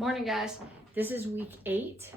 Morning, guys. This is week 8.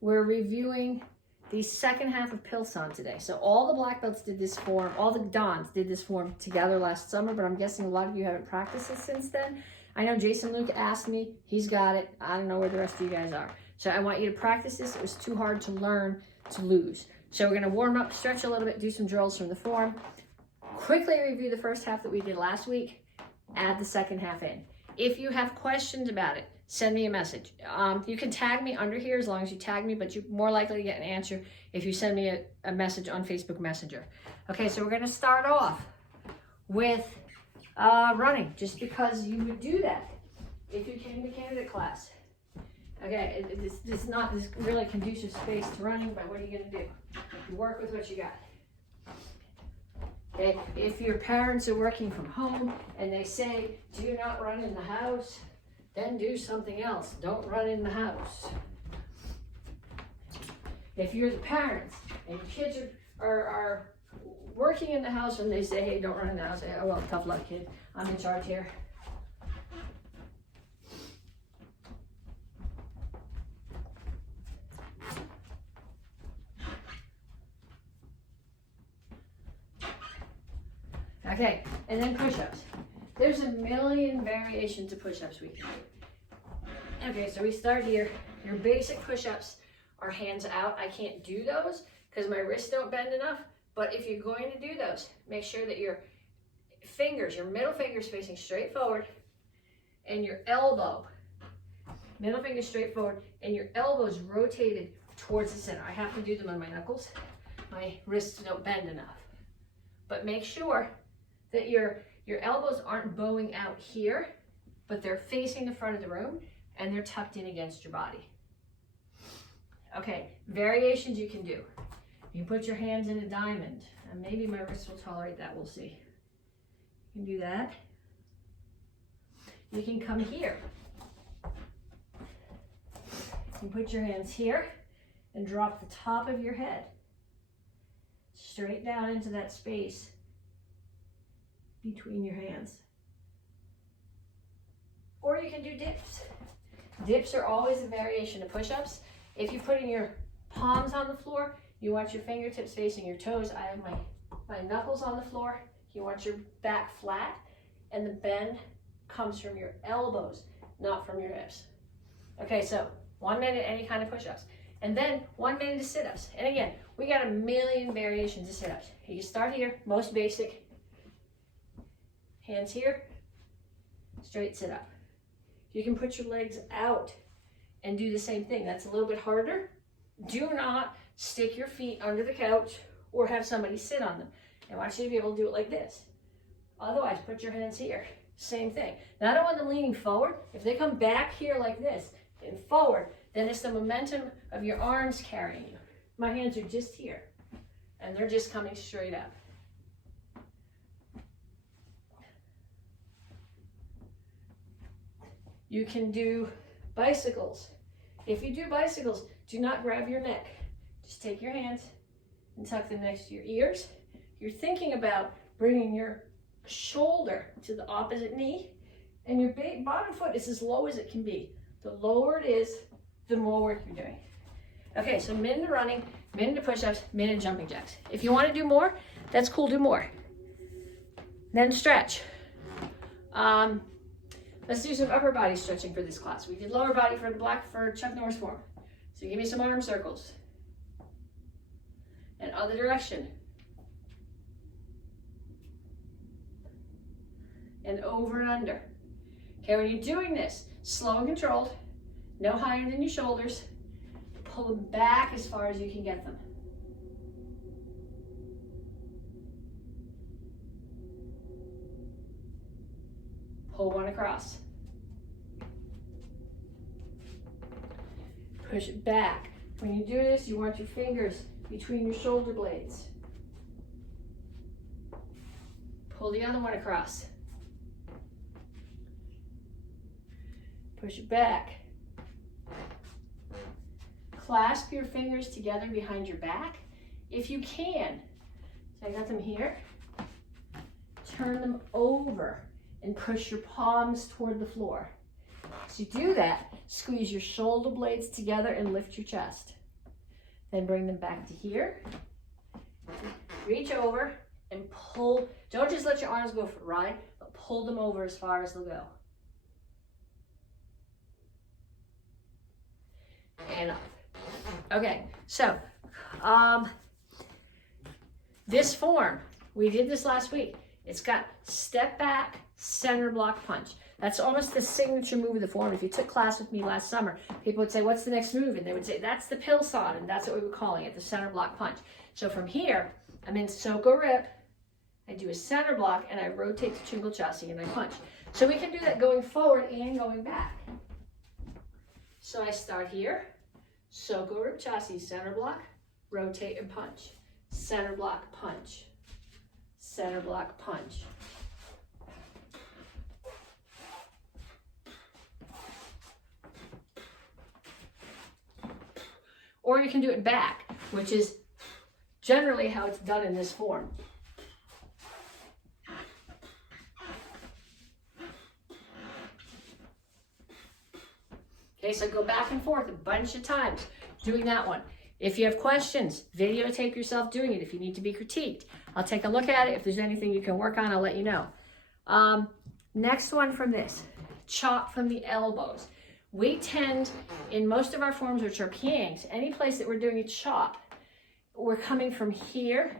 We're reviewing the second half of Pilsung today. So all the black belts did this form, all the Dons did this form together last summer, but I'm guessing a lot of you haven't practiced it since then. I know Jason Luke asked me, he's got it. I don't know where the rest of you guys are. So I want you to practice this. It was too hard to learn to lose. So we're gonna warm up, stretch a little bit, do some drills from the form. Quickly review the first half that we did last week, add the second half in. If you have questions about it, send me a message. You can tag me under here as long as you tag me, but you're more likely to get an answer if you send me a message on Facebook Messenger. Okay, so we're gonna start off with running, just because you would do that if you came to candidate class. Okay, this is not this really conducive space to running, but what are you gonna do? You work with what you got. Okay, if your parents are working from home and they say, do not run in the house, then do something else. Don't run in the house. If you're the parents and your kids are working in the house and they say, hey, don't run in the house, say, oh, well, tough luck, kid. I'm in charge here. Okay, and then push-ups. There's a million variations of push-ups we can do. Okay, so we start here. Your basic push-ups are hands out. I can't do those because my wrists don't bend enough, but if you're going to do those, make sure that your fingers, your middle finger's facing straight forward and your elbow, middle finger straight forward and your elbows rotated towards the center. I have to do them on my knuckles. My wrists don't bend enough. But make sure that your elbows aren't bowing out here, but they're facing the front of the room and they're tucked in against your body. Okay, variations you can do. You can put your hands in a diamond, and maybe my wrists will tolerate that, we'll see. You can do that. You can come here. You can put your hands here and drop the top of your head straight down into that space between your hands. Or you can do dips. Dips are always a variation of push-ups. If you're putting your palms on the floor, you want your fingertips facing your toes. I have my knuckles on the floor. You want your back flat, and the bend comes from your elbows, not from your hips. Okay, so 1 minute, any kind of push-ups. And then 1 minute of sit-ups. And again, we got a million variations of sit-ups. You can start here, most basic. Hands here, straight sit up. You can put your legs out and do the same thing. That's a little bit harder. Do not stick your feet under the couch or have somebody sit on them. I want you to be able to do it like this. Otherwise, put your hands here. Same thing. Now, I don't want them leaning forward. If they come back here like this and forward, then it's the momentum of your arms carrying you. My hands are just here, and they're just coming straight up. You can do bicycles. If you do bicycles, do not grab your neck. Just take your hands and tuck them next to your ears. You're thinking about bringing your shoulder to the opposite knee, and your bottom foot is as low as it can be. The lower it is, the more work you're doing. Okay, so minute of running, minute of push-ups, minute of jumping jacks. If you want to do more, that's cool, do more. Then stretch. Let's do some upper body stretching for this class. We did lower body for Chuck Norris form. So give me some arm circles. And other direction. And over and under. Okay, when you're doing this, slow and controlled, no higher than your shoulders. Pull them back as far as you can get them. Pull one across. Push it back. When you do this, you want your fingers between your shoulder blades. Pull the other one across. Push it back. Clasp your fingers together behind your back if you can. So I got them here. Turn them over and push your palms toward the floor. As you do that, squeeze your shoulder blades together and lift your chest. Then bring them back to here. Reach over and pull. Don't just let your arms go for a ride, but pull them over as far as they'll go. And up. Okay, so this form, we did this last week. It's got step back, center block punch. That's almost the signature move of the form. If you took class with me last summer, people would say, what's the next move? And they would say, that's the Pilsung, and that's what we were calling it, the center block punch. So from here, I'm in Soko Rip, I do a center block, and I rotate to Chingle Chassi, and I punch. So we can do that going forward and going back. So I start here, Soko Rip Chassi, center block, rotate and punch. Center block, punch. Center block, punch. Or you can do it back, which is generally how it's done in this form. Okay, so go back and forth a bunch of times doing that one. If you have questions, videotape yourself doing it if you need to be critiqued. I'll take a look at it. If there's anything you can work on, I'll let you know. Next one from this, chop from the elbows. We tend, in most of our forms, which are piangs, any place that we're doing a chop, we're coming from here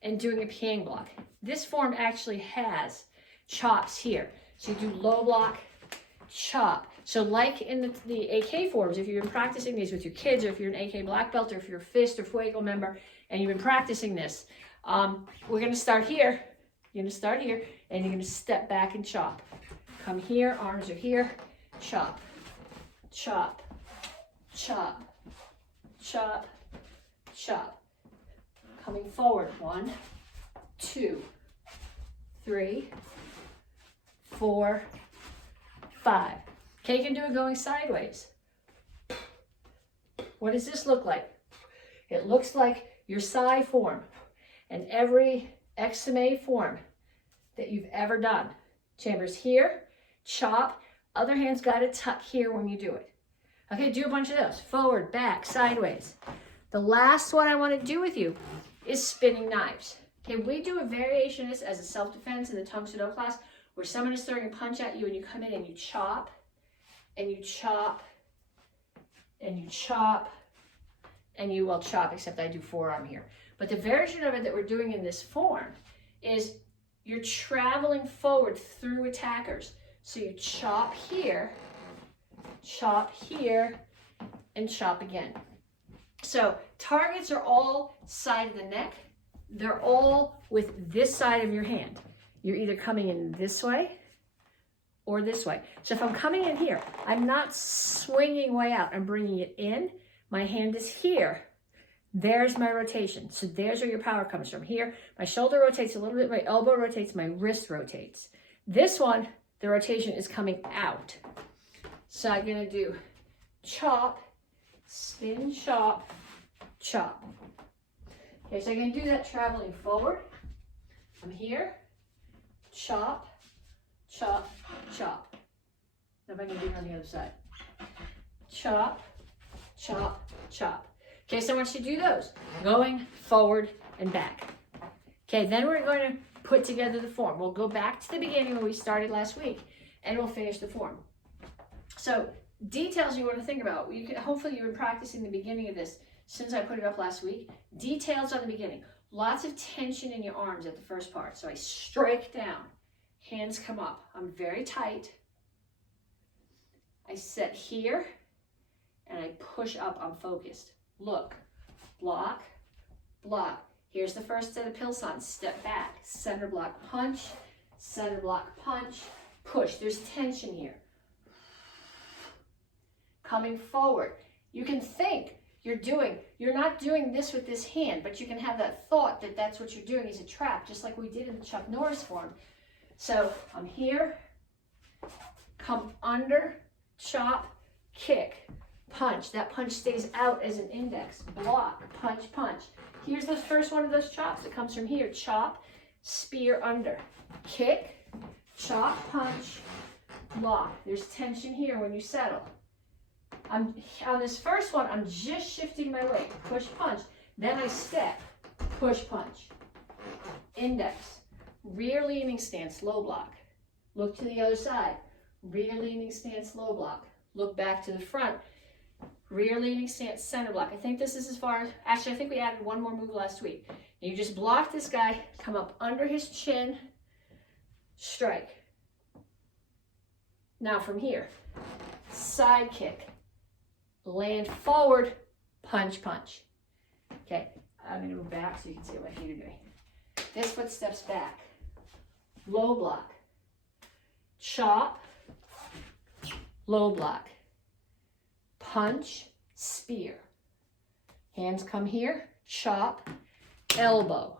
and doing a piang block. This form actually has chops here. So you do low block, chop. So like in the AK forms, if you've been practicing these with your kids, or if you're an AK black belt, or if you're a fist or fuego member, and you've been practicing this, we're gonna start here. You're gonna start here, and you're gonna step back and chop. Come here, arms are here, chop. Chop, chop, chop, chop. Coming forward, 1, 2, 3, 4, 5. Okay, you can do it going sideways. What does this look like? It looks like your Sai form and every XMA form that you've ever done. Chambers here, chop. Other hand's got to tuck here when you do it. Okay, do a bunch of those. Forward, back, sideways. The last one I want to do with you is spinning knives. Okay, we do a variation of this as a self-defense in the Tang Soo Do class where someone is throwing a punch at you and you come in and you chop, and you chop, and you chop, and you will chop, except I do forearm here. But the version of it that we're doing in this form is you're traveling forward through attackers. So you chop here, and chop again. So targets are all side of the neck. They're all with this side of your hand. You're either coming in this way or this way. So if I'm coming in here, I'm not swinging way out. I'm bringing it in. My hand is here. There's my rotation. So there's where your power comes from. Here, my shoulder rotates a little bit. My elbow rotates. My wrist rotates. This one, the rotation is coming out. So I'm going to do chop, spin, chop, chop. Okay, so I'm going to do that traveling forward. I'm here, chop, chop, chop. Now if I can do it on the other side. Chop, chop, chop. Okay, so I want you to do those, going forward and back. Okay, then we're going to put together the form. We'll go back to the beginning where we started last week, and we'll finish the form. So details you want to think about. Hopefully you've been practicing the beginning of this since I put it up last week. Details on the beginning. Lots of tension in your arms at the first part. So I strike down. Hands come up. I'm very tight. I set here, and I push up. I'm focused. Look. Block. Block. Here's the first set of Pilsung. Step back. Center block punch. Center block punch. Push. There's tension here. Coming forward. You can think you're not doing this with this hand, but you can have that thought that that's what you're doing is a trap, just like we did in the Chuck Norris form. So I'm here, come under, chop, kick, punch. That punch stays out as an index. Block, punch, punch. Here's the first one of those chops. It comes from here. Chop, spear under, kick, chop, punch, block. There's tension here when you settle. On this first one, I'm just shifting my weight. Push, punch. Then I step. Push, punch. Index. Rear leaning stance, low block. Look to the other side. Rear leaning stance, low block. Look back to the front. Rear leaning stance, center block. I think this is as far as, actually I think we added one more move last week. You just block this guy, come up under his chin, strike. Now from here, side kick, land forward, punch, punch. Okay, I'm gonna move back so you can see what my feet are doing. This foot steps back, low block, chop, low block, punch, spear. Hands come here, chop, elbow,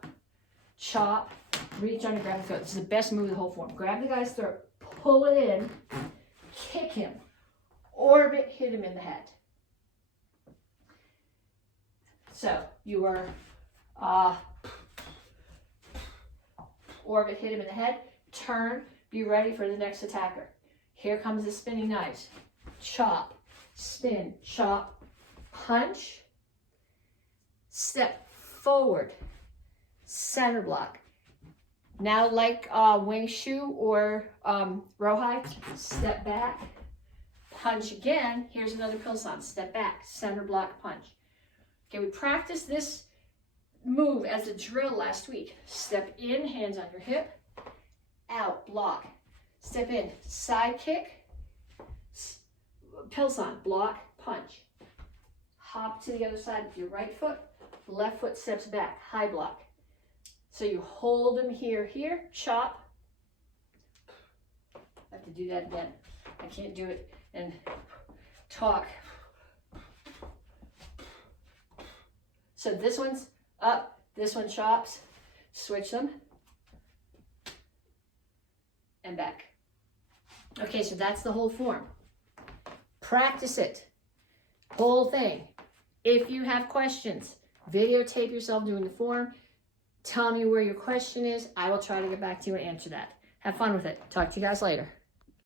chop, reach under, grab the throat. This is the best move of the whole form. Grab the guy's throat, pull it in, kick him, orbit, hit him in the head. So you are orbit, hit him in the head, turn, be ready for the next attacker. Here comes the spinning knives. Chop, spin, chop, punch, step forward, center block. Now like wing shoe or rawhide, step back, punch again. Here's another Pilsung, step back, center block, punch. Okay, we practiced this move as a drill last week. Step in, hands on your hip, out, block. Step in, side kick, Pilsung, block, punch. Hop to the other side with your right foot, left foot steps back, high block. So you hold them here, chop. I have to do that again. I can't do it and talk. So this one's up, this one chops, switch them, and back. Okay, so that's the whole form. Practice it, whole thing. If you have questions, videotape yourself doing the form. Tell me where your question is. I will try to get back to you and answer that. Have fun with it. Talk to you guys later.